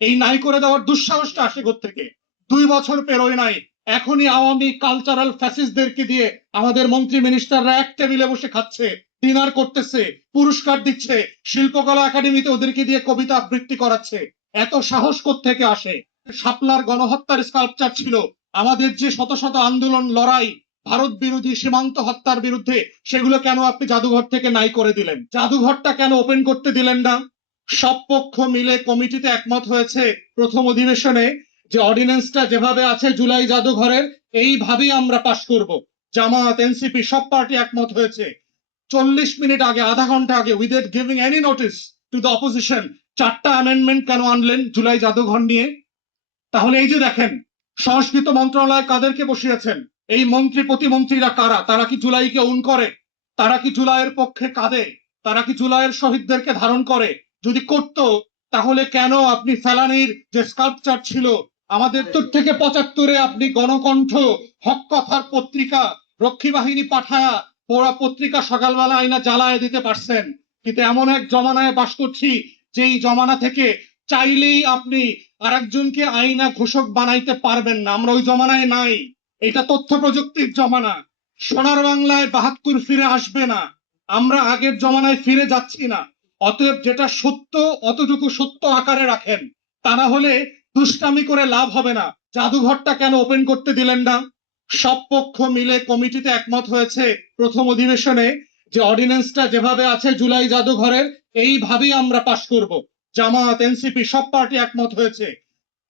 এই নাই করে দেওয়ার দুঃসাহসটা আসে থেকে 2 বছর পেরোয় নাই, এখনই আওয়ামী কালচারাল ফ্যাসিস্টদেরকে দিয়ে আমাদের মন্ত্রী মিনিস্টাররা এক টেবিলে বসে খাচ্ছে, ডিনার করতেছে, পুরস্কার দিচ্ছে, শিল্পকলা একাডেমিতে ওদেরকে দিয়ে কবিতা আবৃত্তি করাচ্ছে। এত সাহস থেকে আসে? শাপলার গণহত্যার স্কাল্পচার ছিল, আমাদের যে শত শত আন্দোলন লড়াই ভারত বিরোধী সীমান্ত হত্যার বিরুদ্ধে, সেগুলো কেন আপনি জাদুঘর থেকে নাই করে দিলেন? জাদুঘরটা কেন ওপেন করতে দিলেন না? সব পক্ষ মিলে কমিটিতে একমত হয়েছে প্রথম অধিবেশনে যে অর্ডিন্যান্সটা যেভাবে আছে জুলাই জাদুঘরের, এইভাবেই আমরা পাশ করব। জামাত, এনসিপি সব পার্টি একমত হয়েছে। 40 মিনিট আগে, আধা ঘন্টা আগে, without giving any notice to the opposition, 4টা অ্যামেন্ডমেন্ট কেন আনলেন জুলাই জাদুঘর নিয়ে? তাহলে এই যে দেখেন, সংস্কৃতি মন্ত্রণালয় কাদেরকে বসিয়েছেন? এই মন্ত্রী প্রতিমন্ত্রীরা কারা? তারা কি জুলাইকে উন করে? তারা কি জুলাইয়ের পক্ষে কাঁদে? তারা কি জুলাইয়ের শহীদদেরকে ধারণ করে? যদি করত, তাহলে কেন আপনি ফেলানির যে স্কাল্পচার ছিল আমাদের থেকে 75-এ আপনি গণকণ্ঠ, হক কথার পত্রিকা, রক্ষী বাহিনী পাঠায়া পোড়া পত্রিকা সকালবেলা আইনা জ্বালায় দিতে পারছেন? কিন্তু এমন এক জমানায় বাস করছি, যেই জমানা থেকে চাইলেই আপনি আরেকজনকে আইনা ঘোষক বানাইতে পারবেন না। আমরা ওই জমানায় নাই। এটা তথ্য প্রযুক্তির জমানা। সোনার বাংলায় 72 ফিরে আসবে না। আমরা আগের জমানায় ফিরে যাচ্ছি না। অতএব যেটা সত্য অতটুকু সত্য আকারে রাখেন, তা না হলে দুষ্টামি করে লাভ হবে না। জাদুঘরটা কেন ওপেন করতে দিলেন না? সব পক্ষ মিলে কমিটিতে একমত হয়েছে প্রথম অধিবেশনে যে অর্ডিন্যান্সটা যেভাবে আছে জুলাই জাদুঘরের, এইভাবেই আমরা পাশ করব। জামাত, এনসিপি সব পার্টি একমত হয়েছে।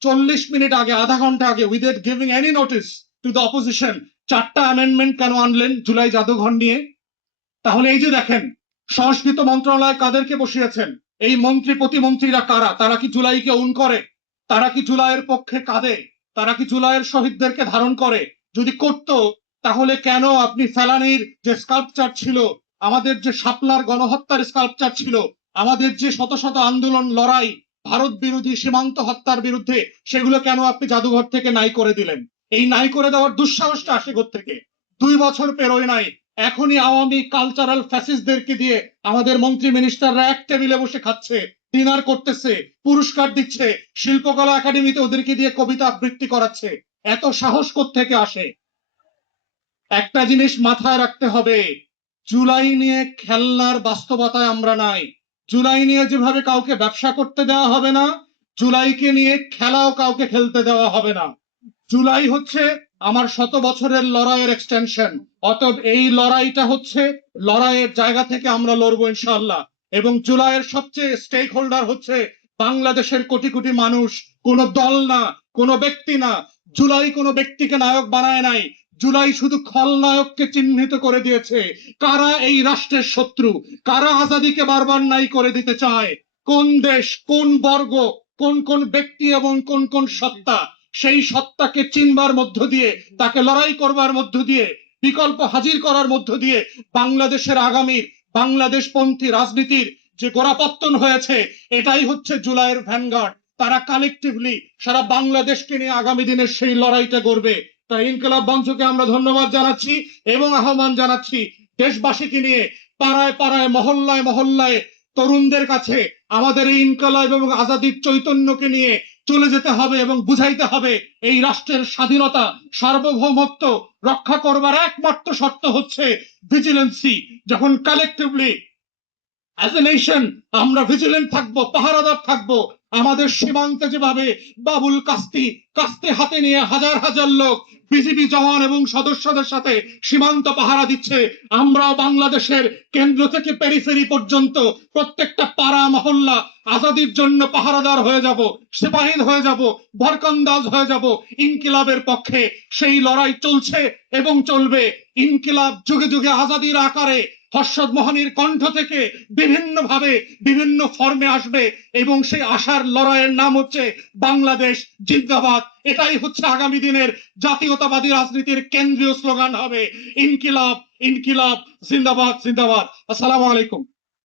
40 মিনিট আগে, আধা ঘন্টা আগে, without giving any notice to the opposition, 4টা অ্যামেন্ডমেন্ট কেন আনলেন জুলাই জাদুঘর নিয়ে? তাহলে এই যে দেখেন, সংস্কৃতি মন্ত্রণালয় কাদেরকে বসিয়েছেন? এই মন্ত্রী প্রতিমন্ত্রীরা কারা? তারা কি জুলাইকে উন করে? তারা কি জুলাইয়ের পক্ষে কাঁদে? তারা কি জুলাইয়ের শহীদদেরকে ধারণ করে? যদি করত, তাহলে কেন আপনি ফেলানির যে স্কাল্পচার ছিল, আমাদের যে শাপলার গণহত্যার স্কাল্পচার ছিল, আমাদের যে শত শত আন্দোলন লড়াই ভারত বিরোধী সীমান্ত হত্যার বিরুদ্ধে, সেগুলো কেন আপনি জাদুঘর থেকে নাই করে দিলেন? এই নাই করে দেওয়ার দুঃসাহসটা আসে থেকে 2 বছর পেরোয় নাই, এখনই আওয়ামী কালচারাল ফ্যাসিস্টদেরকে দিয়ে আমাদের মন্ত্রী মিনিস্টাররা এক টেবিলে বসে খাচ্ছে, ডিনার করতেছে, পুরস্কার দিচ্ছে, শিল্পকলা একাডেমিতে ওদেরকে দিয়ে কবিতা আবৃত্তি করাচ্ছে। এত সাহস থেকে আসে? একটা জিনিস মাথায় রাখতে হবে, জুলাই নিয়ে খেলনার বাস্তবতায় আমরা নাই। জুলাই নিয়ে যেভাবে কাউকে ব্যবসা করতে দেওয়া হবে না, জুলাইকে নিয়ে খেলাও কাউকে খেলতে দেওয়া হবে না। জুলাই হচ্ছে আমার 100 বছরের লড়াইয়ের এক্সটেনশন। অতএব এই লড়াইটা হচ্ছে লড়াইয়ের জায়গা থেকে আমরা লড়বো ইনশাআল্লাহ। এবং জুলাইয়ের সবচেয়ে স্টেক হোল্ডার হচ্ছে বাংলাদেশের কোটি কোটি মানুষ, কোনো দল না, কোনো ব্যক্তি না। জুলাই কোনো ব্যক্তিকে নায়ক বানায় নাই, জুলাই শুধু খলনায়ককে চিহ্নিত করে দিয়েছে। কারা এই রাষ্ট্রের শত্রু, কারা আজাদিকে বারবার নাই করে দিতে চায়, কোন দেশ, কোন বর্গ, কোন কোন ব্যক্তি এবং কোন কোন সত্তা, সেই সত্তাকে চিনবার মধ্য দিয়ে, তাকে লড়াই করবার মধ্য দিয়ে, বিকল্প হাজির করার মধ্য দিয়ে বাংলাদেশের আগামীর বাংলাদেশপন্থী রাজনীতির যে গোড়াপত্তন হয়েছে, এটাই হচ্ছে জুলাইয়ের ভ্যানগার্ড। তারা কালেকটিভলি সারা বাংলাদেশকে নিয়ে আগামী দিনের সেই লড়াইটা করবে। তাই ইনকিলাব মঞ্চকে আমরা ধন্যবাদ জানাচ্ছি এবং আহ্বান জানাচ্ছি দেশবাসীকে নিয়ে পাড়ায় পাড়ায়, মহল্লায় মহল্লায়, তরুণদের কাছে আমাদের এই ইনকিলাব এবং আজাদির চৈতন্যকে নিয়ে চলে যেতে হবে এবং বুঝাইতে হবে এই রাষ্ট্রের স্বাধীনতা, সার্বভৌমত্ব রক্ষা করবার একমাত্র শর্ত হচ্ছে ভিজিলেন্সি। যখন কালেকটিভলি অ্যাজ এ নেশন আমরা ভিজিলেন্ট থাকবো, পাহারাদার থাকবো, আমাদের সীমান্তে যেভাবে বাবুল কাস্তি কাস্তে হাতে নিয়ে হাজার হাজার লোক বিজিবি জওয়ান এবং সদস্যদের সাথে সীমান্ত পাহারা দিচ্ছে, আমরাও বাংলাদেশের কেন্দ্র থেকে পেরিফেরি পর্যন্ত প্রত্যেকটা পাড়া মহল্লা আজাদির জন্য পাহারাদার হয়ে যাব, সিপাহীন হয়ে যাব, বরকন্দাজ হয়ে যাব। ইনকিলাবের পক্ষে সেই লড়াই চলছে এবং চলবে। ইনকিলাব যুগে যুগে আজাদির আকারে হর্ষদ মোহানির কণ্ঠ থেকে বিভিন্ন ভাবে বিভিন্ন ফর্মে আসবে এবং সেই আশার লড়াইয়ের নাম হচ্ছে বাংলাদেশ জিন্দাবাদ। এটাই হচ্ছে আগামী দিনের জাতীয়তাবাদী রাজনীতির কেন্দ্রীয় স্লোগান হবে, ইনকিলাব ইনকিলাব জিন্দাবাদ জিন্দাবাদ। আসসালামু আলাইকুম।